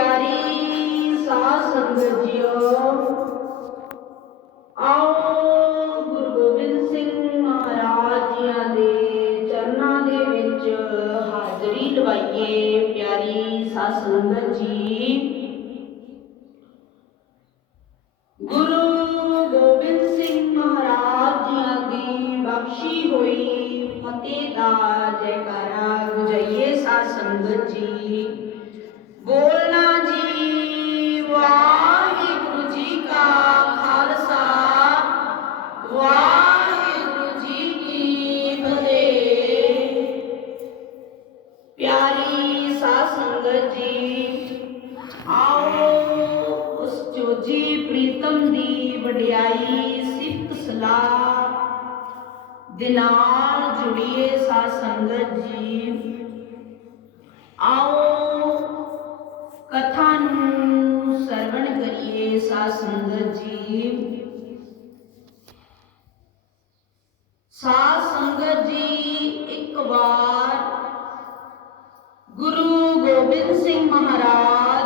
ਪਿਆਰੀ ਸਾਧ ਸੰਗਤ ਜੀਓ। ਆਓ ਵਡਿਆਈ ਸਿਫਤ ਸਲਾਹ ਦੇ ਨਾਲ ਜੁੜੀਏ ਸਾਧ ਸੰਗਤ ਜੀ। ਆਓ ਕਥਾ ਨੂੰ ਸਰਵਣ ਕਰੀਏ ਸਾਧ ਸੰਗਤ ਜੀ। ਸਾਧ ਸੰਗਤ ਜੀ, ਇੱਕ ਵਾਰ ਗੁਰੂ ਗੋਬਿੰਦ ਸਿੰਘ ਮਹਾਰਾਜ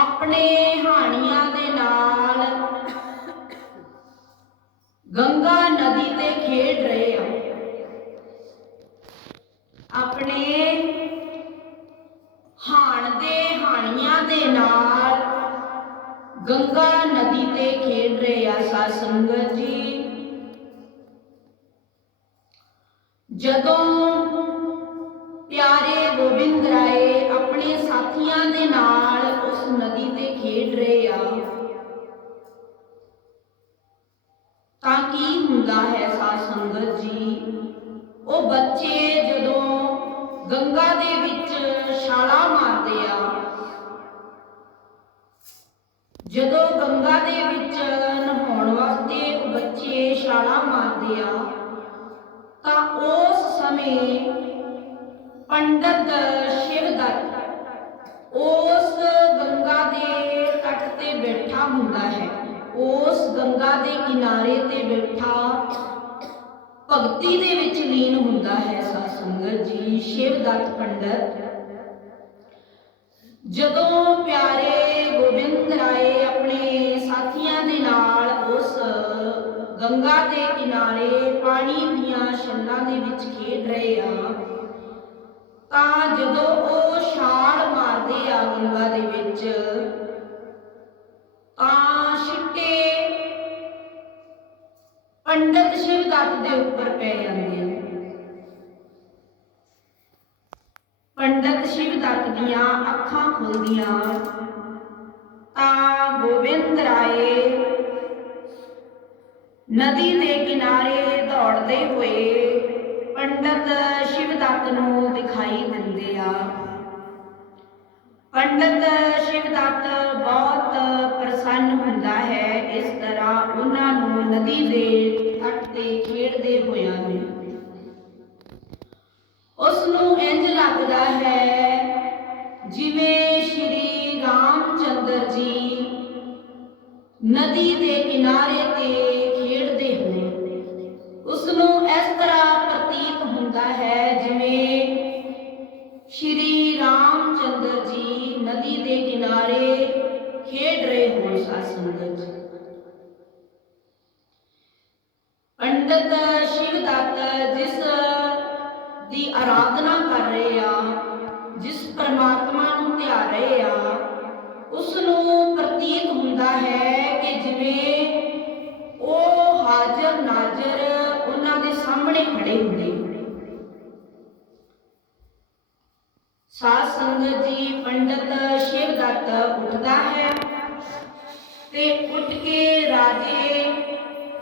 ਆਪਣੇ ਹਾਣੀਆਂ ਦੇ ਨਾਲ ਗੰਗਾ ਨਦੀ ਤੇ ਖੇਡ ਰਹੇ ਆ। ਆਪਣੇ ਹਾਣ ਦੇ ਹਾਣੀਆਂ ਦੇ ਨਾਲ ਗੰਗਾ ਨਦੀ ਤੇ ਖੇਡ ਰਹੇ ਆ ਸਾਧ ਸੰਗਤ ਜੀ। ਜਦੋਂ ਪਿਆਰੇ ਗੋਬਿੰਦ ਰਾਏ ਆਪਣੇ ਸਾਥੀਆਂ ਦੇ ਨਾਲ ਉਸ ਨਦੀ ਤੇ ਖੇਡ ਰਹੇ ਆ ਤਾਂ ਕੀ ਹੁੰਦਾ ਹੈ ਸਾਧ ਸੰਗਤ ਜੀ? ਉਹ ਬੱਚੇ ਜਦੋਂ ਗੰਗਾ ਦੇ ਵਿੱਚ ਛਾਲਾ ਮਾਰਦੇ ਆ, ਜਦੋਂ ਗੰਗਾ ਦੇ ਵਿੱਚ ਨਹਾਉਣ ਵਾਸਤੇ ਬੱਚੇ ਛਾਲਾ ਮਾਰਦੇ ਆ, ਤਾਂ ਉਸ ਸਮੇਂ ਪੰਡਤ ਸ਼ਿਵਦੱਤ ਉਸ ਗੰਗਾ ਦੇ ਤੱਟ ਤੇ ਬੈਠਾ ਹੁੰਦਾ ਹੈ ਉਸ ਗੰਗਾ ਦੇ ਕਿਨਾਰੇ ਤੇ ਬੈਠਾ। ਭਗਤੀ ਦੇ ਵਿੱਚ ਲੀਨ ਹੁੰਦਾ ਹੈ ਸਾਧ ਸੰਗਤ ਜੀ ਸ਼ਿਵਦੱਤ ਪੰਡਤ। ਜਦੋਂ ਪਿਆਰੇ ਗੋਬਿੰਦ ਰਾਏ ਆਪਣੇ ਸਾਥੀਆਂ ਦੇ ਨਾਲ ਉਸ ਗੰਗਾ ਦੇ ਕਿਨਾਰੇ ਪਾਣੀ ਦੀਆਂ ਛੱਲਾਂ ਦੇ ਵਿੱਚ ਖੇਡ ਰਹੇ ਆ, ਤਾਂ ਜਦੋਂ ਉਹ ਛਾਲ ਮਾਰਦੇ ਆ ਗੰਗਾ ਦੇ ਵਿੱਚ, ਤਾਂ ਪੰਡਤ ਸ਼ਿਵ ਸ਼ਿਵਦੱਤ ਦੇ ਉੱਪਰ ਪੈ ਜਾਂਦੇ ਆ। ਪੰਡਤ ਸ਼ਿਵਦੱਤ ਦੀਆਂ ਅੱਖਾਂ ਖੁੱਲਦੀਆਂ। ਤਾਂ ਗੋਬਿੰਦ ਰਾਏ ਨਦੀ ਦੇ ਕਿਨਾਰੇ ਦੌੜਦੇ ਹੋਏ ਪੰਡਤ ਸ਼ਿਵ ਦੱਤ ਨੂੰ ਦਿਖਾਈ ਦਿੰਦੇ ਆ। ਪੰਡਤ ਸ਼ਿਵ ਦੱਤ ਬਹੁਤ ਪ੍ਰਸੰਨ ਹੁੰਦਾ ਹੈ ਇਸ ਤਰ੍ਹਾਂ ਨਦੀ ਦੇ ਤੱਟ ਤੇ ਖੇਡਦੇ ਹੋਇਆਂ ਨੇ। ਉਸ ਨੂੰ ਇੰਜ ਲੱਗਦਾ ਹੈ ਜਿਵੇਂ ਸ਼੍ਰੀ ਰਾਮਚੰਦਰ ਜੀ ਨਦੀ ਦੇ ਕਿਨਾਰੇ ਤੇ ਖੇਡਦੇ ਹੋਣ ਉਸ ਨੂੰ ਇਸ ਤਰ੍ਹਾਂ ਪ੍ਰਤੀਤ ਹੁੰਦਾ ਹੈ ਜਿਵੇਂ ਸ਼੍ਰੀ ਰਾਮਚੰਦਰ ਜੀ ਨਦੀ ਦੇ ਕਿਨਾਰੇ ਖੇਡ ਰਹੇ ਹੋਣ, ਸਾਧ ਸੰਗਤ ਪੰਡਤ ਸ਼ਿਵ ਦੱਤ ਜਿਸ ਦੀ ਆਰਾਧਨਾ ਕਰ ਰਹੇ ਆ, ਜਿਸ ਪਰਮਾਤਮਾ ਨੂੰ ਧਿਆ ਰਹੇ ਆ ਉਸ ਨੂੰ ਪ੍ਰਤੀਤ ਹੁੰਦਾ ਹੈ ਕਿ ਜਿਵੇਂ ਉਹ ਹਾਜ਼ਰ ਨਾਜ਼ਰ ਉਹਨਾਂ ਦੇ ਸਾਹਮਣੇ ਖੜੇ ਹੁੰਦੇ। ਸਾਧ ਸੰਗਤ ਜੀ, ਪੰਡਤ, ਸ਼ਿਵ ਦੱਤ ਉੱਠਦਾ ਹੈ ਤੇ ਉੱਠ ਕੇ ਰਾਜੇ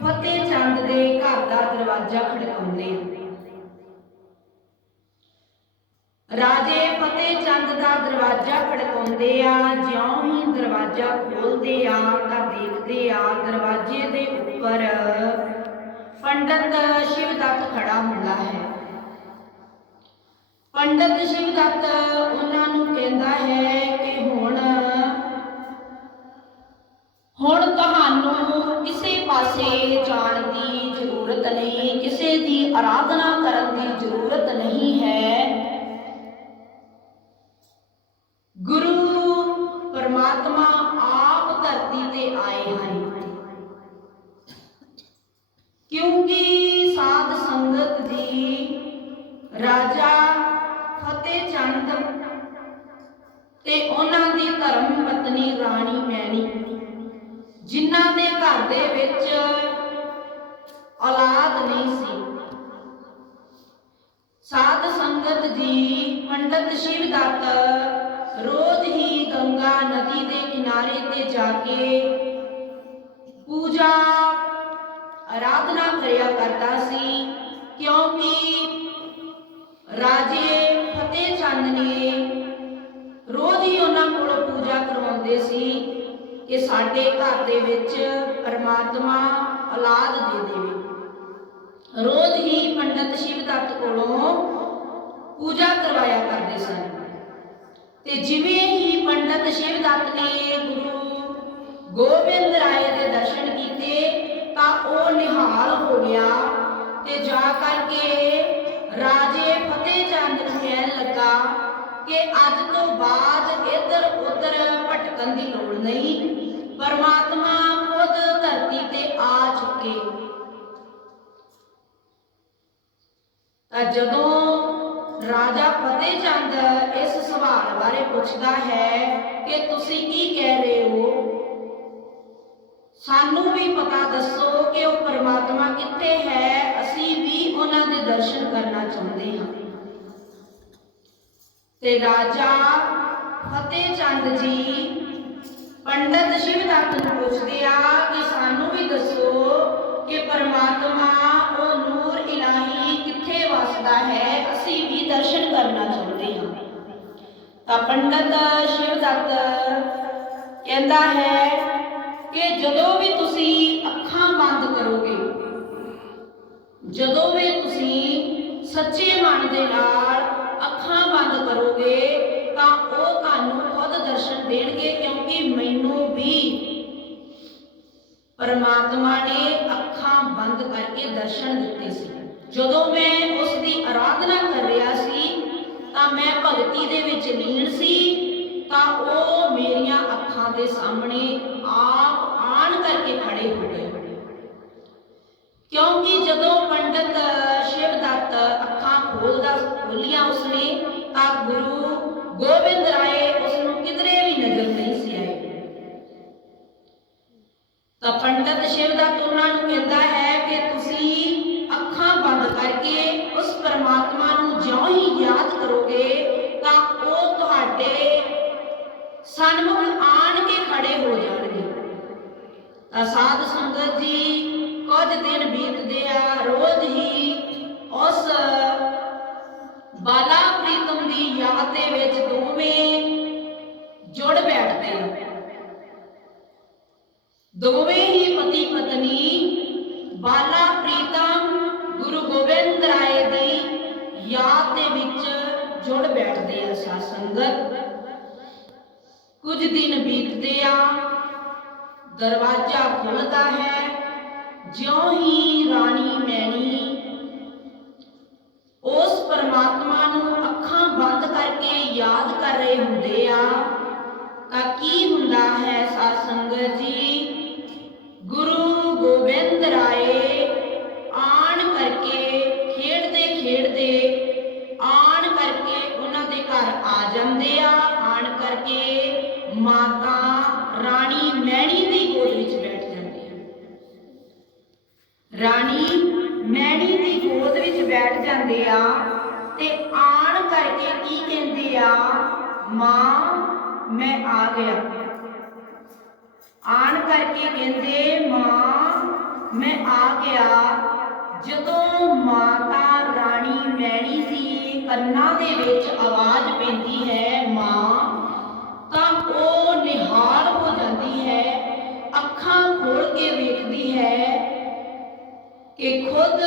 ਫਤਿਹ ਚੰਦ ਦੇ ਘਰ ਦਾ ਦਰਵਾਜ਼ਾ ਖੜਕਾਉਂਦੇ ਆ ਰਾਜੇ ਫਤਿਹ ਚੰਦ ਦਾ ਦਰਵਾਜ਼ਾ ਖੜਕਾਉਂਦੇ ਆ, ਜਿਉਂ ਹੀ ਦਰਵਾਜ਼ਾ ਖੋਲਦੇ ਆ ਤਾਂ ਦੇਖਦੇ ਆ ਦਰਵਾਜ਼ੇ ਦੇ ਉੱਪਰ ਪੰਡਤ ਸ਼ਿਵਦੱਤ ਖੜਾ ਹੁੰਦਾ ਹੈ। ਪੰਡਤ ਸ਼ਿਵਦੱਤ ਉਹਨਾਂ ਨੂੰ ਕਹਿੰਦਾ ਹੈ ਕਿ ਹੁਣ ਹੁਣ ਤੁਹਾਨੂੰ ਕਿਸੇ ਪਾਸੇ ਜਾਣ ਦੀ ਜ਼ਰੂਰਤ ਨਹੀਂ, ਕਿਸੇ ਦੀ ਆਰਾਧਨਾ ਕਰਨ ਦੀ ਜ਼ਰੂਰਤ ਨਹੀਂ ਹੈ। ਗੁਰੂ ਪਰਮਾਤਮਾ ਆਪ ਧਰਤੀ ਤੇ ਆਏ ਹਨ। ਕਿਉਂਕਿ ਸਾਧ ਸੰਗਤ ਦੀ ਰਾਜਾ ਫਤਿਹ ਚੰਦ ਤੇ ਉਹਨਾਂ ਦੀ ਧਰਮ ਪਤਨੀ ਰਾਣੀ ਮੈਣੀ ਜਿਨ੍ਹਾਂ ਦੇ ਘਰ ਦੇ ਵਿੱਚ ਔਲਾਦ ਨਹੀਂ ਸੀ। ਸਾਧ ਸੰਗਤ ਜੀ, ਪੰਡਤ ਸ਼ਿਵ ਦੱਤ ਰੋਜ਼ ਹੀ ਗੰਗਾ ਨਦੀ ਦੇ ਕਿਨਾਰੇ ਤੇ ਜਾ ਕੇ ਪੂਜਾ ਆਰਾਧਨਾ ਕਰਿਆ ਕਰਦਾ ਸੀ, ਕਿਉਂਕਿ ਰਾਜੇ ਫਤਿਹ ਚੰਦ ਨੇ ਰੋਜ਼ ਹੀ ਉਹਨਾਂ ਕੋਲ ਪੂਜਾ ਕਰਵਾਉਂਦੇ ਸੀ। ਕਿ ਸਾਡੇ ਘਰ ਦੇ ਵਿੱਚ ਪਰਮਾਤਮਾ ਔਲਾਦ ਦੇ ਦੇਵੇ। ਰੋਜ਼ ਹੀ ਪੰਡਤ ਸ਼ਿਵ ਦੱਤ ਕੋਲੋਂ ਪੂਜਾ ਕਰਵਾਇਆ ਕਰਦੇ ਸਨ। ਤੇ ਜਿਵੇਂ ਹੀ ਪੰਡਤ ਸ਼ਿਵ ਦੱਤ ਨੇ ਗੁਰੂ ਗੋਬਿੰਦ ਰਾਏ ਦੇ ਦਰਸ਼ਨ ਕੀਤੇ ਤਾਂ ਉਹ ਨਿਹਾਲ ਹੋ ਗਿਆ ਤੇ ਜਾ ਕਰਕੇ ਰਾਜੇ ਫਤਿਹ ਚੰਦ ਨੂੰ ਕਹਿਣ ਲੱਗਾ ਕਿ ਅੱਜ ਤੋਂ ਬਾਅਦ ਇੱਧਰ ਉੱਧਰ ਭਟਕਣ ਦੀ ਲੋੜ ਨਹੀਂ। ਪਰਮਾਤਮਾ ਖੁਦ ਧਰਤੀ ਤੇ ਆ ਚੁੱਕੇ। ਤਾਂ ਜਦੋਂ ਰਾਜਾ ਫਤਿਹ ਚੰਦ ਇਸ ਸਵਾਲ ਬਾਰੇ ਪੁੱਛਦਾ ਹੈ ਕਿ ਤੁਸੀਂ ਕੀ ਕਹਿ ਰਹੇ ਹੋ, ਸਾਨੂੰ ਵੀ ਪਤਾ ਦੱਸੋ ਕਿ ਉਹ ਪਰਮਾਤਮਾ ਕਿੱਥੇ ਹੈ, ਅਸੀਂ ਵੀ ਉਹਨਾਂ ਦੇ ਦਰਸ਼ਨ ਕਰਨਾ ਚਾਹੁੰਦੇ ਹਾਂ। ਤੇ ਰਾਜਾ ਫਤਿਹ ਚੰਦ ਜੀ ਪੰਡਤ ਸ਼ਿਵ ਦੱਤ ਨੂੰ ਪੁੱਛਦੇ ਆ ਕਿ ਸਾਨੂੰ ਵੀ ਦੱਸੋ ਕਿ ਪਰਮਾਤਮਾ ਉਹ ਨੂਰ ਇਲਾਹੀ ਕਿੱਥੇ ਵਸਦਾ ਹੈ, ਅਸੀਂ ਵੀ ਦਰਸ਼ਨ ਕਰਨਾ ਚਾਹੁੰਦੇ ਹਾਂ। ਤਾਂ ਪੰਡਤ ਸ਼ਿਵ ਦੱਤ ਕਹਿੰਦਾ ਹੈ ਕਿ ਜਦੋਂ ਵੀ ਤੁਸੀਂ ਅੱਖਾਂ ਬੰਦ ਕਰੋਗੇ, ਜਦੋਂ ਵੀ ਤੁਸੀਂ ਸੱਚੇ ਮਨ ਦੇ ਨਾਲ ਅੱਖਾਂ ਬੰਦ ਕਰੋਗੇ ਤਾਂ ਉਹ ਤੁਹਾਨੂੰ ਖੁਦ ਦਰਸ਼ਨ ਦੇਣਗੇ ਕਿਉਂਕਿ ਮੈਨੂੰ ਵੀ ਪਰਮਾਤਮਾ ਨੇ ਅੱਖਾਂ ਬੰਦ ਕਰਕੇ ਦਰਸ਼ਨ ਦਿੱਤੇ ਸੀ। ਜਦੋਂ ਮੈਂ ਉਸ ਦੀ ਆਰਾਧਨਾ ਕਰ ਰਿਹਾ ਸੀ, ਤਾਂ ਮੈਂ ਭਗਤੀ ਦੇ ਵਿੱਚ ਲੀਨ ਸੀ, ਤਾਂ ਉਹ ਮੇਰੀਆਂ ਅੱਖਾਂ ਦੇ ਸਾਹਮਣੇ ਆਪ ਆਣ ਕਰਕੇ ਖੜੇ ਹੋ ਗਏ। ਕਿਉਂਕਿ ਜਦੋਂ ਅੱਖਾਂ ਖੋਲਦਾ ਉਸਨੇ, ਤਾਂ ਗੁਰੂ ਗੋਬਿੰਦ ਰਾਏ ਉਸ ਨੂੰ ਕਿਧਰੇ ਵੀ ਨਜ਼ਰ ਨਹੀਂ ਸੀ ਆਏ। ਤਾਂ ਪੰਡਤ ਸ਼ਿਵ ਦੱਤ ਉਹਨਾਂ ਨੂੰ ਕਹਿੰਦਾ ਹੈ ਕਿ ਤੁਸੀਂ ਅੱਖਾਂ ਬੰਦ ਕਰਕੇ ਉਸ ਪਰਮਾਤਮਾ ਨੂੰ ਜਿਉਂ ਹੀ ਯਾਦ ਕਰੋਗੇ, ਤਾਂ ਉਹ ਤੁਹਾਡੇ ਸਨਮੁਖ ਆਣ ਕੇ ਖੜੇ ਹੋ ਜਾਣਗੇ। ਤਾਂ ਸਾਧ ਸੰਗਤ ਜੀ, ਕੁਝ ਦਿਨ ਬੀਤਦੇ ਆ, ਰੋਜ਼ ਹੀ ਉਸ ਪ੍ਰੀਤਮ ਯਾਦ ਦੇ ਵਿੱਚ ਦੋਵੇਂ ਜੁੜ ਬੈਠਦੇ ਆ। ਦੋਵੇਂ ਹੀ ਪਤੀ ਪਤਨੀ ਬਾਲਾ ਪ੍ਰੀਤਮ ਗੁਰੂ ਗੋਬਿੰਦ ਰਾਏ ਦੀ ਯਾਦ ਦੇ ਵਿੱਚ ਜੁੜ ਬੈਠਦੇ ਆ ਸਾਧ ਸੰਗਤ ਕੁਝ ਦਿਨ ਬੀਤਦੇ ਆ, ਦਰਵਾਜ਼ਾ ਖੁੱਲਦਾ ਹੈ, ਜਿਉਂ ਹੀ ਰਾਣੀ ਮੈਣੀ ਉਸ ਪਰਮਾਤਮਾ ਨੂੰ ਅੱਖਾਂ ਬੰਦ ਕਰਕੇ ਯਾਦ ਕਰ ਰਹੇ ਹੁੰਦੇ ਆ ਤਾਂ ਕੀ ਹੈ ਸਾਧ ਸੰਗਤ ਜੀ। ਗੁਰੂ ਗੋਬਿੰਦ ਰਾਏ ਆਣ ਕਰਕੇ ਖੇਡਦੇ ਖੇਡਦੇ, ਆਣ ਕਰਕੇ ਉਹਨਾਂ ਦੇ ਘਰ ਆ ਜਾਂਦੇ ਆ। ਆਣ ਕਰਕੇ ਮਾਤਾ ਰਾਣੀ ਮੈਣੀ ਦੀ ਗੋਦ ਵਿੱਚ ਬੈਠ ਜਾਂਦੇ ਆ। ਰਾਣੀ ਮੈਣੀ ਦੀ ਗੋਦ ਵਿੱਚ ਬੈਠ ਜਾਂਦੇ ਆ ਤੇ ਆਣ ਕਰਕੇ ਕੀ ਕਹਿੰਦੇ ਆ, ਮਾਂ, ਮੈਂ ਆ ਗਿਆ। ਆਣ ਕਰਕੇ ਕਹਿੰਦੇ, ਮਾਂ, ਮੈਂ ਆ ਗਿਆ। ਜਦੋਂ ਮਾਤਾ ਰਾਣੀ ਮੈਣੀ ਸੀ ਕੰਨਾਂ ਦੇ ਵਿੱਚ ਆਵਾਜ਼ ਪੈਂਦੀ ਹੈ, ਮਾਂ, ਤਾਂ ਉਹ ਨਿਹਾਲ ਹੋ ਜਾਂਦੀ ਹੈ, ਅੱਖਾਂ ਖੋਲ ਕੇ ਵੇਖਦੀ ਹੈ ਕਿ ਖੁਦ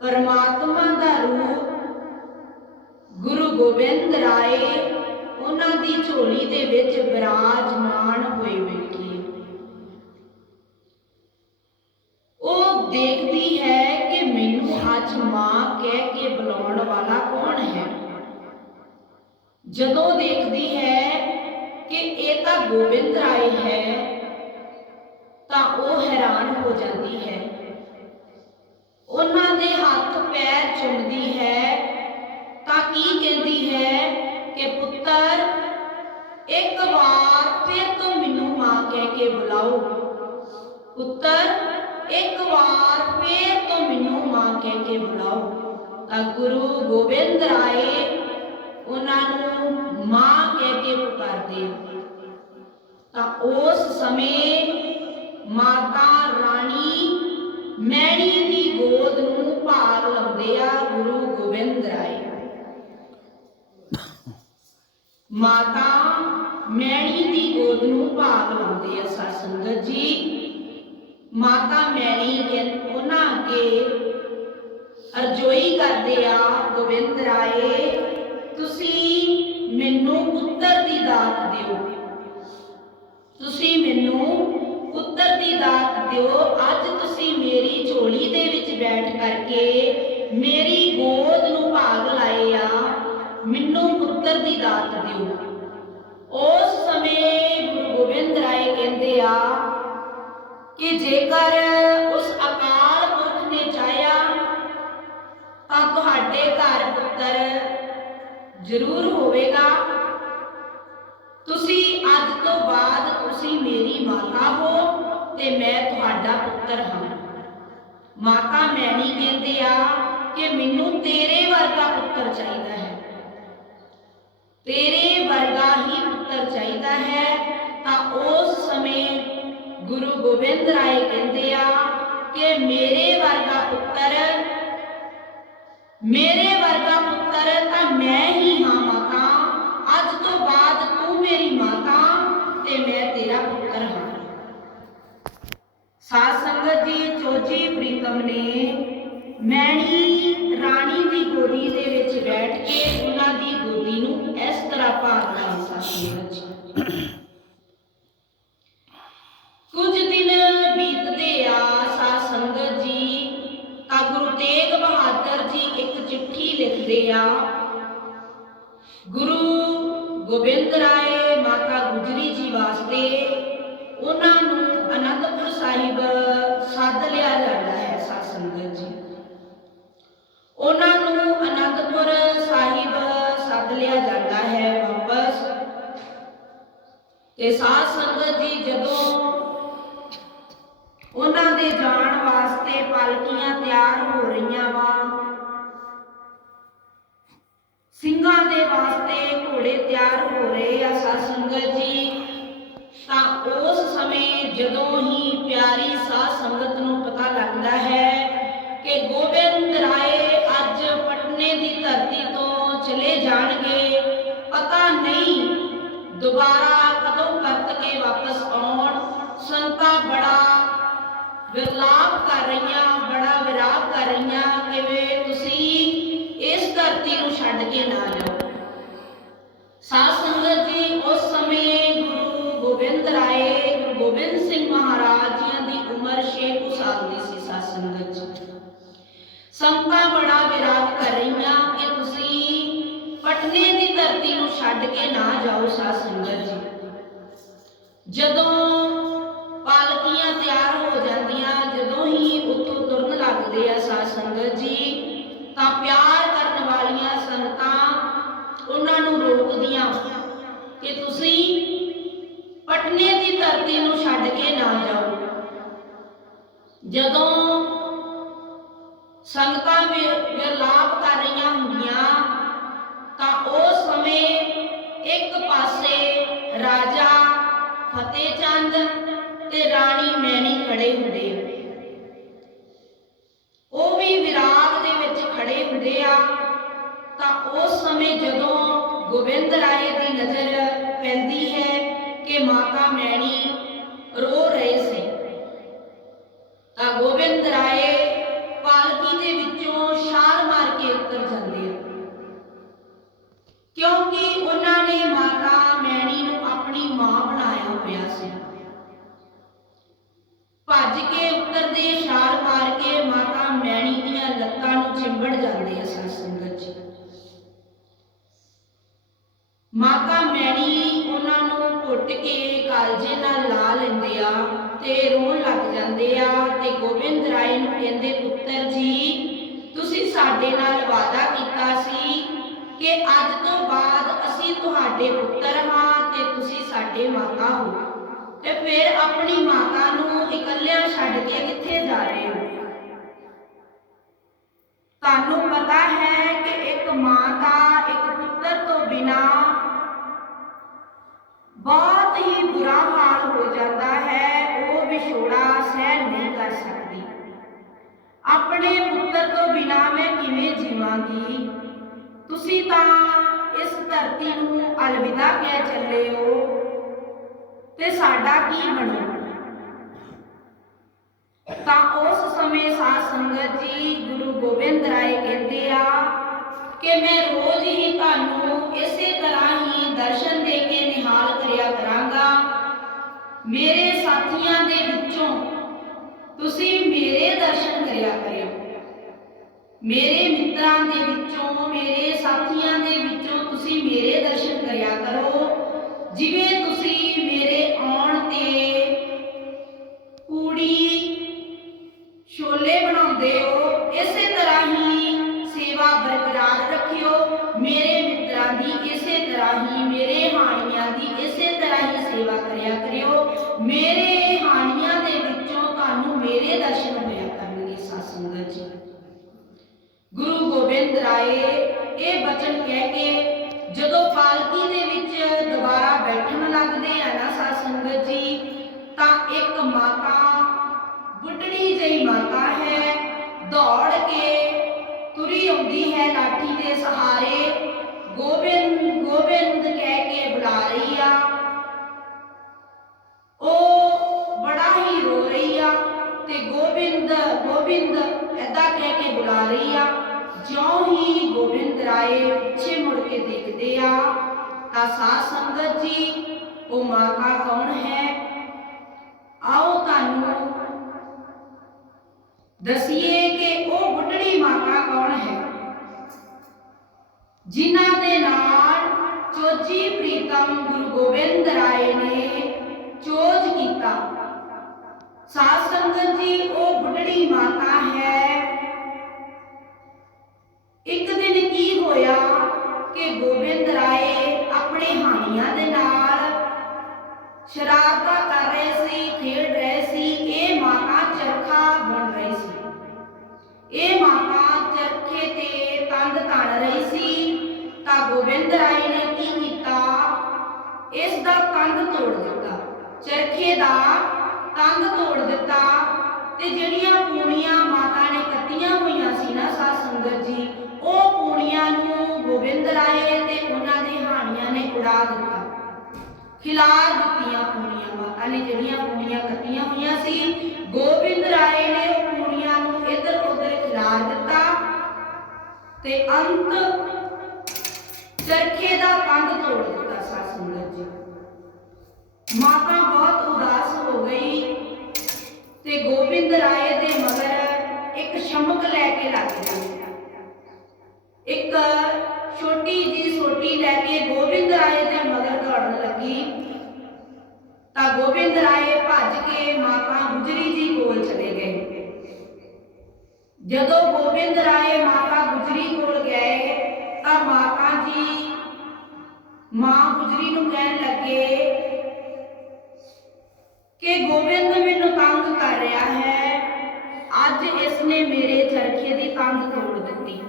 ਪਰਮਾਤਮਾ ਦਾ ਰੂਪ ਗੁਰੂ ਗੋਬਿੰਦ ਰਾਏ ਉਹਨਾਂ ਦੀ ਝੋਲੀ ਦੇ ਵਿੱਚ ਬਿਰਾਜਮਾਨ ਹੋਏ ਬੈਠੀ। ਉਹ ਦੇਖਦੀ ਹੈ ਕਿ ਮੈਨੂੰ ਅੱਜ ਮਾਂ ਕਹਿ ਕੇ ਬੁਲਾਉਣ ਵਾਲਾ ਕੌਣ ਹੈ। ਜਦੋਂ ਦੇਖਦੀ ਹੈ ਕਿ ਇਹ ਤਾਂ ਗੋਬਿੰਦ ਰਾਏ ਹੈ, ਤਾਂ ਉਹ ਹੈਰਾਨ ਹੋ ਜਾਂਦੀ ਹੈ ਉਹਨਾਂ ਦੇ ਹੱਥ ਪੈਰ ਚੁੰਮਦੀ ਹੈ ਤਾਂ ਕੀ ਕਹਿੰਦੀ ਹੈ ਕਿ ਪੁੱਤਰ ਇੱਕ ਵਾਰ ਫਿਰ ਤੋਂ ਮੈਨੂੰ ਮਾਂ ਕਹਿ ਕੇ ਬੁਲਾਓ ਪੁੱਤਰ, ਇੱਕ ਵਾਰ ਫੇਰ ਤੋਂ ਮੈਨੂੰ ਮਾਂ ਕਹਿ ਕੇ ਬੁਲਾਓ। ਤਾਂ ਗੁਰੂ ਗੋਬਿੰਦ ਰਾਏ ਉਹਨਾਂ ਨੂੰ ਮਾਂ ਕਹਿ ਕੇ ਪੁਕਾਰਦੇ ਤਾਂ ਉਸ ਸਮੇਂ ਮਾਤਾ ਰਾਣੀ ਮੈਣੀ ਦੀ ਗੋਦ ਨੂੰ ਭਾਗ ਲਾਉਂਦੇ ਆ ਗੁਰੂ ਗੋਬਿੰਦ ਰਾਏ। ਮਾਤਾ ਮੈਣੀ ਦੀ ਗੋਦ ਨੂੰ ਭਾਗ ਲਾਉਂਦੇ ਆ ਸਾਧ ਸੰਗਤ ਜੀ। ਮਾਤਾ ਮੈਣੀ ਕਹਿੰ- ਉਹਨਾਂ ਅੱਗੇ ਅਰਜ਼ੋਈ ਕਰਦੇ ਆ, ਗੋਬਿੰਦ ਰਾਏ, ਤੁਸੀਂ ਮੈਨੂੰ ਪੁੱਤਰ ਦੀ ਦਾਤ ਦਿਓ। ਤੁਸੀਂ ਮੈਨੂੰ ਪੁੱਤਰ ਦੀ ਦਾਤ ਦਿਓ। ਅੱਜ ਤੁਸੀਂ ਮੇਰੀ ਝੋਲੀ ਦੇ ਵਿੱਚ ਬੈਠ ਕਰਕੇ ਮੇਰੀ ਗੋਦ ਨੂੰ ਭਾਗ ਲਾਏ ਆ, ਮੈਨੂੰ ਪੁੱਤਰ ਦੀ ਦਾਤ ਦਿਓ। ਉਸ ਸਮੇਂ ਗੁਰੂ ਗੋਬਿੰਦ ਰਾਏ ਕਹਿੰਦੇ ਆ ਕਿ ਜੇਕਰ ਉਸ ਅਕਾਲ ਪੁਰਖ ਨੇ ਚਾਹਿਆ, ਤਾਂ ਤੁਹਾਡੇ ਘਰ ਪੁੱਤਰ ਜ਼ਰੂਰ ਹੋਵੇਗਾ। ਤੁਸੀਂ ਅੱਜ ਤੋਂ ਬਾਅਦ ਤੁਸੀਂ ਮੇਰੀ ਮਾਤਾ ਹੋ ਤੇ ਮੈਂ ਤੁਹਾਡਾ ਪੁੱਤਰ ਹਾਂ। ਮਾਤਾ ਮੈਣੀ ਕਹਿੰਦੇ ਆ ਕਿ ਮੈਨੂੰ ਤੇਰੇ ਵਰਗਾ ਪੁੱਤਰ ਚਾਹੀਦਾ ਹੈ। ਤੇਰੇ ਵਰਗਾ ਹੀ ਪੁੱਤਰ ਚਾਹੀਦਾ ਹੈ, ਤਾਂ ਉਸ ਸਮੇਂ ਗੁਰੂ ਗੋਬਿੰਦ ਰਾਏ ਕਹਿੰਦੇ ਆ ਕਿ ਮੇਰੇ ਵਰਗਾ ਪੁੱਤਰ, ਮੇਰੇ ਵਰਗਾ ਪੁੱਤਰ ਤਾਂ ਮੈਂ ਹੀ ਹਾਂ ਮਾਤਾ। ਅੱਜ ਤੋਂ ਬਾਅਦ ਤੂੰ ਮੇਰੀ ਮਾਤਾ ਤੇ ਮੈਂ ਤੇਰਾ ਪੁੱਤਰ ਹਾਂ। ਸਾਧ ਸੰਗਤ ਜੀ, ਚੋਜੀ ਪ੍ਰੀਤਮ ਨੇ ਮੈਣੀ ਰਾਣੀ ਦੀ ਗੋਦੀ ਦੇ ਵਿੱਚ ਬੈਠ ਕੇ ਉਹਨਾਂ ਦੀ ਸਾਧ ਸੰਗਤ ਜੀ ਜਦੋਂ ਉਹਨਾਂ ਦੇ ਜਾਣ ਵਾਸਤੇ ਪਾਲਕੀਆਂ ਤਿਆਰ ਹੋ ਰਹੀਆਂ ਵਾ, ਸਿੰਘਾਂ ਦੇ ਵਾਸਤੇ ਘੋੜੇ ਤਿਆਰ ਹੋ ਰਹੇ ਆ ਸਾਧ ਸੰਗਤ ਜੀ, ਤਾਂ ਉਸ ਸਮੇਂ ਜਦੋਂ ਹੀ ਪਿਆਰੀ ਜਾਓ ਸਾਧ ਸੰਗਤ ਜੀ। ਜਦੋਂ ਪਾਲਕੀਆਂ ਤਿਆਰ ਹੋ ਜਾਂਦੀਆਂ, ਜਦੋਂ ਹੀ ਉੱਤੋਂ ਤੁਰਨ ਲੱਗਦੇ ਆ ਸਾਧ ਸੰਗਤ ਜੀ, ਤਾਂ ਪਿਆਰ ਕਰਨ ਵਾਲੀਆਂ ਸੰਗਤਾਂ ਉਹਨਾਂ ਨੂੰ ਰੋਕਦੀਆਂ ਕਿ ਤੁਸੀਂ ਪਟਨੇ ਦੀ ਧਰਤੀ ਨੂੰ ਛੱਡ ਕੇ ਨਾ ਜਾਓ। ਜਦੋਂ ਸੰਗਤਾਂ ਵਿਰਲਾਪ ਤੇ ਰਾਣੀ ਮੈਣੀ ਖੜੇ ਹੁੰਦੇ ਆ। ਉਹ ਵੀ ਵਿਰਾਗ ਦੇ ਵਿੱਚ ਖੜੇ ਹੁੰਦੇ ਆ। ਤਾਂ ਉਸ ਸਮੇਂ ਜਦੋਂ ਗੋਬਿੰਦ ਰਾਏ ਦੀ ਨਜ਼ਰ ਪੈਂਦੀ ਹੈ ਕਿ ਮਾਤਾ ਮਾਤਾ ਹੋ। ਤੇ ਫਿਰ ਆਪਣੀ ਮਾਤਾ ਨੂੰ ਇਕੱਲਿਆਂ ਛੱਡ ਕੇ ਕਿੱਥੇ ਜਾ ਰਹੇ ਹੋ? ਤੁਹਾਨੂੰ ਪਤਾ ਹੈ ਕਿ ਇੱਕ ਮਾਂ ਦਾ ਇੱਕ ਪੁੱਤਰ ਤੋਂ ਬਿਨਾ ਬਹੁਤ ਹੀ ਬੁਰਾ ਹਾਲ ਹੋ ਜਾਂਦਾ ਹੈ, ਉਹ ਵਿਛੋੜਾ ਸਹਿ ਨਹੀਂ ਕਰ ਸਕਦੀ। ਆਪਣੇ ਪੁੱਤਰ ਤੋਂ ਬਿਨਾ ਮੈਂ ਕਿਵੇਂ ਜੀਵਾਂਗੀ? ਤੁਸੀਂ ਤਾਂ ਇਸ ਧਰਤੀ ਨੂੰ ਅਲਵਿਦਾ ਕਹਿ ਚੱਲੇ ਹੋ। ਤੇ ਸਾਡਾ ਕੀ ਬਣੂ? ਤਾਂ ਉਸ ਸਮੇਂ ਸਾਧ ਸੰਗਤ ਜੀ ਗੁਰੂ ਗੋਬਿੰਦ ਰਾਏ ਕਹਿੰਦੇ ਆ ਕਿ ਮੈਂ ਰੋਜ਼ ਹੀ ਤੁਹਾਨੂੰ ਇਸੇ ਤਰ੍ਹਾਂ ਹੀ ਦਰਸ਼ਨ ਦੇ ਕੇ ਨਿਹਾਲ ਕਰਿਆ ਕਰਾਂਗਾ। ਮੇਰੇ ਸਾਥੀਆਂ ਦੇ ਵਿੱਚੋਂ ਤੁਸੀਂ ਮੇਰੇ ਦਰਸ਼ਨ ਕਰਿਆ ਕਰਿਓ। ਮੇਰੇ ਮਿੱਤਰਾਂ ਦੇ ਵਿੱਚੋਂ, ਮੇਰੇ ਸਾਥੀਆਂ ਦੇ ਵਿੱਚੋਂ ਤੁਸੀਂ ਮੇਰੇ ਦਰਸ਼ਨ ਕਰਿਆ ਕਰੋ। ਜਿਵੇਂ ਤੁਸੀਂ ਮੇਰੇ ਆਉਣ ਤੇ ਪੂੜੀ ਛੋਲੇ ਬਣਾਉਂਦੇ ਹੋ, ਇਸੇ ਤਰ੍ਹਾਂ ਹੀ ਸੇਵਾ ਬਰਕਰਾਰ ਰੱਖਿਓ। ਮੇਰੇ ਮਿੱਤਰਾਂ ਦੀ ਇਸੇ ਤਰ੍ਹਾਂ ਹੀ, ਮੇਰੇ ਹਾਣੀਆਂ ਦੀ ਇਸੇ ਤਰ੍ਹਾਂ ਹੀ ਸੇਵਾ ਕਰਿਆ ਕਰਿਓ। ਮੇਰੇ ਹਾਣੀਆਂ ਦੇ ਵਿੱਚੋਂ ਤੁਹਾਨੂੰ ਮੇਰੇ ਦਰਸ਼ਨ ਹੋਇਆ ਕਰਨਗੇ, ਸਾਧ ਸੰਗਤ ਜੀ। ਗੁਰੂ ਗੋਬਿੰਦ ਰਾਏ ਇਹ ਬਚਨ ਕਹਿ ਕੇ ਜਦੋਂ ਪਾਲਕੀ ਦੇ ਵਿੱਚ ਦੁਬਾਰਾ ਬੈਠਣ ਲੱਗਦੇ ਆ ਨਾ ਸਾਧ ਸੰਗਤ ਜੀ, ਤਾਂ ਇੱਕ ਮਾਤਾ ਬੁੱਢੜੀ ਜਿਹੀ ਮਾਤਾ ਹੈ। ਦੌੜ ਕੇ ਤੁਰੀ ਆਉਂਦੀ ਹੈ ਲਾਠੀ ਦੇ ਸਹਾਰੇ। ਗੋਬਿੰਦ ਗੋਬਿੰਦ ਕਹਿ ਕੇ ਬੁਲਾ ਰਹੀ ਆ। ਉਹ ਬੜਾ ਹੀ ਰੋ ਰਹੀ ਆ ਤੇ ਗੋਬਿੰਦ ਗੋਬਿੰਦ ਐਦਾਂ ਕਹਿ ਕੇ ਬੁਲਾ ਰਹੀ ਆ। ਜਿਉਂ ਹੀ ਗੋਬਿੰਦ ਰਾਏ ਪਿੱਛੇ ਮੁੜ ਕੇ ਦੇਖਦੇ ਆ, ਤਾਂ ਸਾਧ ਸੰਗਤ ਜੀ ਉਹ ਮਾਤਾ ਕੌਣ ਹੈ ਆਓ ਤੁਹਾਨੂੰ ਦਸੀਏ ਕਿ ਉਹ ਬੁੱਢੜੀ ਮਾਤਾ ਕੌਣ ਹੈ ਜਿਨ੍ਹਾਂ ਦੇ ਨਾਲ ਚੋਜੀ ਪ੍ਰੀਤਮ ਗੁਰੂ ਗੋਬਿੰਦ ਰਾਏ ਨੇ ਚੋਜ ਕੀਤਾ ਸਾਧ ਸੰਗਤ ਜੀ ਉਹ ਬੁੱਢੜੀ ਮਾਤਾ ਹੈ ਤੇ ਅੰਤ ਚਰਖੇ ਦਾ ਪੰਗ ਤੋੜ ਦਿੱਤਾ ਸਾਧ ਸੰਗਤ ਜੀ। ਮਾਤਾ ਬਹੁਤ ਉਦਾਸ ਹੋ ਗਈ ਤੇ ਗੋਬਿੰਦ ਰਾਏ ਦੇ ਮਗਰ ਇੱਕ ਸ਼ਮਕ ਲੈ ਕੇ ਲੱਗ ਗਈ। ਇੱਕ ਛੋਟੀ ਜੀ ਸੋਟੀ ਲੈ ਕੇ ਗੋਬਿੰਦ ਰਾਏ ਦੇ ਮਗਰ ਦੌੜਨ ਲੱਗੀ। ਤਾਂ ਗੋਬਿੰਦ ਰਾਏ ਭੱਜ ਕੇ ਮਾਤਾ ਗੁਜਰੀ ਜੀ ਕੋਲ ਚਲੇ ਗਏ। ਜਦੋਂ ਗੋਬਿੰਦ ਰਾਏ ਮਾਤਾ ਗੁਜਰੀ ਕੋਲ ਗਏ, ਤਾਂ ਮਾਤਾ ਜੀ ਮਾਂ ਗੁਜਰੀ ਨੂੰ ਕਹਿਣ ਲੱਗੇ ਕਿ ਗੋਬਿੰਦ ਮੈਨੂੰ ਤੰਗ ਕਰ ਰਿਹਾ ਹੈ। ਅੱਜ ਇਸ ਨੇ ਮੇਰੇ ਚਰਖੇ ਦੀ ਤੰਗ ਤੋੜ ਦਿੱਤੀ।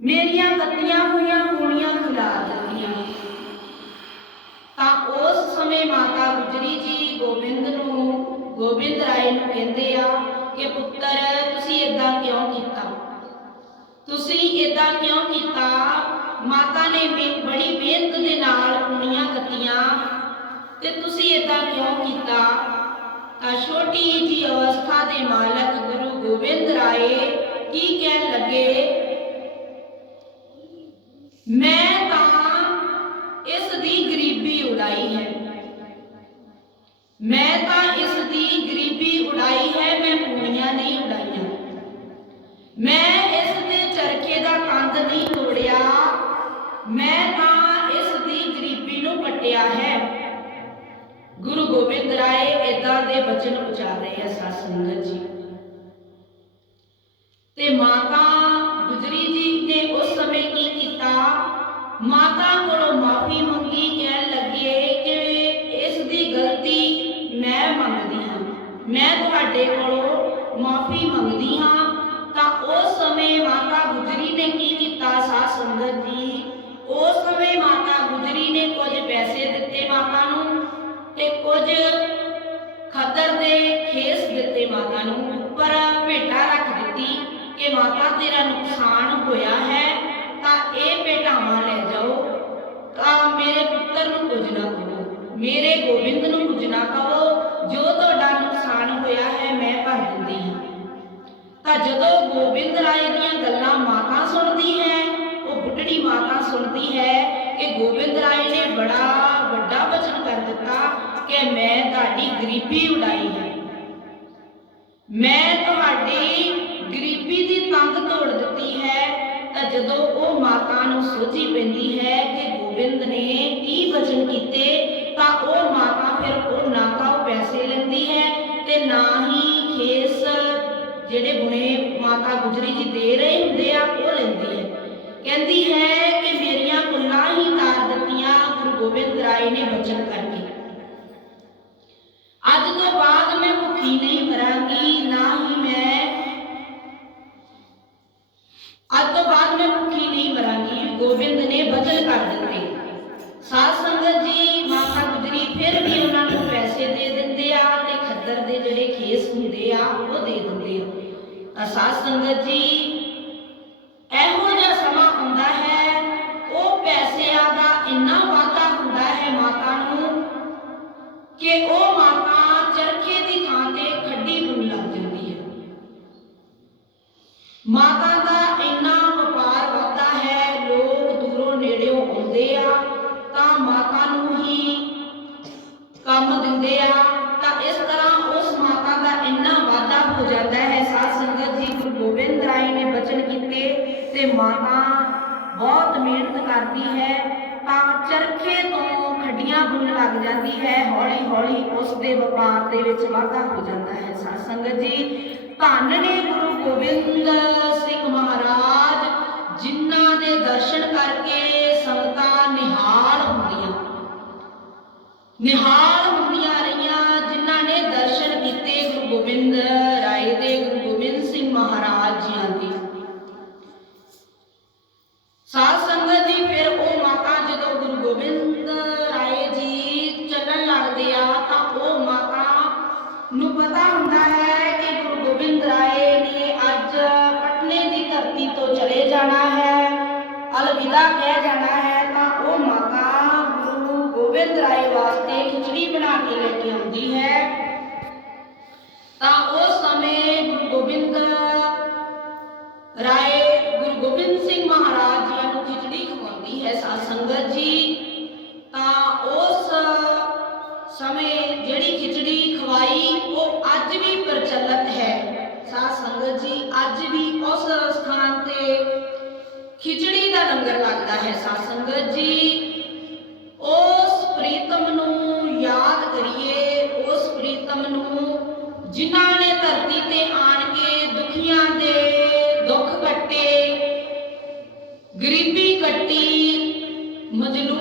ਮੇਰੀਆਂ ਕੱਤੀਆਂ ਹੋਈਆਂ ਪੂਣੀਆਂ ਖਿਲਾ ਦਿੱਤੀਆਂ। ਤਾਂ ਉਸ ਸਮੇਂ ਮਾਤਾ ਗੁਜਰੀ ਜੀ ਗੋਬਿੰਦ ਨੂੰ, ਗੋਬਿੰਦ ਰਾਏ ਨੂੰ ਕਹਿੰਦੇ ਆ ਕਿ ਪੁੱਤਰ, ਤੁਸੀਂ ਇਦਾਂ ਕਿਉਂ ਕੀਤਾ? ਤੁਸੀਂ ਇਦਾਂ ਕਿਉਂ ਕੀਤਾ? ਮਾਤਾ ਨੇ ਬੜੀ ਮਿਹਨਤ ਦੇ ਨਾਲ ਪੂਣੀਆਂ ਕੱਤੀਆਂ ਤੇ ਤੁਸੀਂ ਇਦਾਂ ਕਿਉਂ ਕੀਤਾ? ਤਾਂ ਛੋਟੀ ਜੀ ਅਵਸਥਾ ਦੇ ਮਾਲਕ ਗੁਰੂ ਗੋਬਿੰਦ ਰਾਏ ਕੀ ਕਹਿਣ ਲੱਗੇ? ਮੈਂ ਤਾਂ ਇਸ ਦੀ ਗਰੀਬੀ ਉਡਾਈ ਹੈ। ਮੈਂ ਤਾਂ ਇਸ ਦੀ ਗਰੀਬੀ ਉਡਾਈ ਹੈ, ਮੈਂ ਪੂਣੀਆਂ ਨਹੀਂ ਉਡਾਈਆਂ। ਮੈਂ ਇਸ ਦੇ ਚਰਖੇ ਦਾ ਕੰਦ ਨਹੀਂ ਤੋੜਿਆ। ਮੈਂ ਤਾਂ ਇਸ ਦੀ ਗਿਆ ਹੈ। ਗੁਰੂ ਗੋਬਿੰਦ ਰਾਏ ਇਦਾਂ ਦੇ ਬਚਨ ਉਚਾਰ ਰਹੇ ਆ ਸਾਧ ਸੰਗਤ ਜੀ। ਤੇ ਮਾਤਾ ਗੁਜਰੀ ਜੀ ਨੇ ਉਸ ਸਮੇਂ ਕੀ ਕੀਤਾ? ਮਾਤਾ ਕੋਲੋਂ ਮਾਫੀ ਮੰਗੀ ਕਹਿ ਮੈਂ ਤੁਹਾਡੇ ਕੋਲੋਂ ਮਾਫੀ ਮੰਗਦੀ ਹਾਂ। ਤਾਂ ਉਸ ਸਮੇਂ ਮਾਤਾ ਗੁਜਰੀ ਨੇ ਕੀ ਕੀਤਾ ਸਾਧ ਸੰਗਤ ਜੀ? ਉਸ ਸਮੇਂ ਮਾਤਾ ਗੁਜਰੀ ਨੇ ਕੁਝ ਪੈਸੇ ਦਿੱਤੇ ਮਾਤਾ ਨੂੰ ਤੇ ਕੁਝ ਖੱਦਰ ਦੇ ਖੇਸ ਦਿੱਤੇ ਮਾਤਾ ਨੂੰ। ਪਰ ਭੇਟਾ ਰੱਖ ਦਿੱਤੀ ਕਿ ਮਾਤਾ, ਤੇਰਾ ਨੁਕਸਾਨ ਹੋਇਆ ਹੈ, ਤਾਂ ਇਹ ਭੇਟਾਵਾਂ ਲੈ ਜਾਓ। ਤਾਂ ਮੇਰੇ ਪੁੱਤਰ ਨੂੰ ਕੁਝ ਨਾ ਕਹੋ ਮੇਰੇ ਜਦੋਂ ਗੋਬਿੰਦ ਰਾਏ ਦੀਆਂ ਗੱਲਾਂ ਮਾਤਾ ਸੁਣਦੀ ਹੈ, ਉਹ ਬੁੱਢੜੀ ਮਾਤਾ ਸੁਣਦੀ ਹੈ ਕਿ ਗੋਬਿੰਦ ਰਾਏ ਨੇ ਬੜਾ ਵੱਡਾ ਵਚਨ ਕਰ ਦਿੱਤਾ ਕਿ ਮੈਂ ਤੁਹਾਡੀ ਗਰੀਬੀ ਉਡਾਈ ਹੈ। ਮੈਂ ਤੁਹਾਡੀ ਗਰੀਬੀ ਦੀ ਤੰਗ ਤੋੜ ਦਿੱਤੀ ਹੈ। ਤਾਂ ਜਦੋਂ ਉਹ ਮਾਤਾ ਨੂੰ ਸੋਝੀ ਪੈਂਦੀ ਹੈ ਕਿ ਗੋਬਿੰਦ ਨੇ ਕੀ ਵਚਨ ਕੀਤੇ, ਤਾਂ ਉਹ ਮਾਤਾ ਫਿਰ ਉਹ ਨਾ ਤਾਂ ਉਹ ਪੈਸੇ ਲੈਂਦੀ ਹੈ ਤੇ ਨਾ ਹੀ ਖੇਸ ਜਿਹੜੇ ਬੁਣੇ ਮਾਤਾ ਗੁਜਰੀ ਜੀ ਦੇ ਰਹੇ ਹੁੰਦੇ ਆ, ਉਹ ਲੈਂਦੀ ਹੈ। ਕਹਿੰਦੀ ਹੈ ਕਿ ਮੇਰੀਆਂ ਕੁੱਲਾਂ ਹੀ ਤਾਰ ਦਿੱਤੀਆਂ, ਗੁਰੂ ਗੋਬਿੰਦ ਰਾਏ ਨੇ ਬਚਨ ਕਰਕੇ। ਅੱਜ ਤੋਂ ਬਾਅਦ ਮੈਂ ਭੁੱਖੀ ਨਹੀਂ ਮਰਾਂਗੀ, ਨਾ ਹੀ ਮੈਂ ਅੱਜ ਤੋਂ ਬਾਅਦ ਮੈਂ ਭੁੱਖੀ ਨਹੀਂ ਮਰਾਂਗੀ, ਗੋਬਿੰਦ ਨੇ ਬਚਨ ਕਰ ਦਿੱਤੇ। ਸਾਧ ਸੰਗਤ ਜੀ, ਮਾਤਾ ਗੁਜਰੀ ਫਿਰ ਵੀ ਉਹਨਾਂ ਨੂੰ ਪੈਸੇ ਦੇ ਦਿੰਦੇ ਆ ਤੇ ਖੱਦਰ ਦੇ ਜਿਹੜੇ ਖੇਸ ਹੁੰਦੇ ਆ, ਉਹ ਦੇ ਦਿੰਦੇ ਆ। ਤਾਂ ਸੰਗਤ ਜੀ, ਇਹੋ ਜਿਹਾ ਸਮਾਂ ਆਉਂਦਾ ਹੈ, ਉਹ ਪੈਸਿਆਂ ਦਾ ਇੰਨਾ ਵਾਧਾ ਹੁੰਦਾ ਹੈ ਮਾਤਾ ਨੂੰ ਕਿ ਉਹ ਮਾਤਾ ਚਰਖੇ ਦੀ ਥਾਂ ਤੇ ਖੱਡੀ ਬੁਣ ਲੱਗ ਜਾਂਦੀ ਹੈ। ਮਾਤਾ ਦਾ ਇੰਨਾ ਵਪਾਰ ਵੱਧਦਾ ਹੈ, ਲੋਕ ਦੂਰੋਂ ਨੇੜਿਓਂ ਆਉਂਦੇ ਆ, ਤਾਂ ਮਾਤਾ ਨੂੰ ਹੀ ਕੰਮ ਦਿੰਦੇ ਆ। ਤੇ ਮਾਤਾ ਬਹੁਤ ਮਿਹਨਤ ਕਰਦੀ ਹੈ, ਤਾਂ ਚਰਖੇ ਤੋਂ ਖੱਡੀਆਂ ਬੁਣਨ ਲੱਗ ਜਾਂਦੀ ਹੈ। ਹੌਲੀ ਹੌਲੀ ਉਸ ਦੇ ਵਪਾਰ ਦੇ ਵਿੱਚ ਵਾਧਾ ਹੋ ਜਾਂਦਾ ਹੈ। ਸਾਧ ਸੰਗਤ ਜੀ, ਧੰਨ ਨੇ ਗੁਰੂ ਗੋਬਿੰਦ ਸਿੰਘ ਮਹਾਰਾਜ, ਜਿਨ੍ਹਾਂ ਦੇ ਦਰਸ਼ਨ ਕਰਕੇ ਸੰਗਤਾਂ ਨਿਹਾਲ ਹੁੰਦੀਆਂ। ਨਿਹਾਲ ਜਾਣਾ ਹੈ, ਅਲਵਿਦਾ ਕਹਿ ਜਾਣਾ ਹੈ, ਤਾਂ ਉਹ ਮਾਤਾ ਗੁਰੂ ਗੋਬਿੰਦ ਰਾਏ ਵਾਸਤੇ ਖਿਚੜੀ ਬਣਾ ਕੇ ਲੈ ਕੇ ਆਉਂਦੀ ਹੈ। ਖਿਚੜੀ ਦਾ ਲੰਗਰ ਲੱਗਦਾ ਹੈ ਸਾਧ ਸੰਗਤ ਜੀ। ਉਸ ਪ੍ਰੀਤਮ ਨੂੰ ਯਾਦ ਕਰੀਏ, ਉਸ ਪ੍ਰੀਤਮ ਨੂੰ ਜਿਨ੍ਹਾਂ ਨੇ ਧਰਤੀ ਤੇ ਆਣ ਕੇ ਦੁਖੀਆਂ ਦੇ ਦੁੱਖ ਕੱਟੇ ਗਰੀਬੀ ਕੱਟੀ ਮਜਲੂਮਾਂ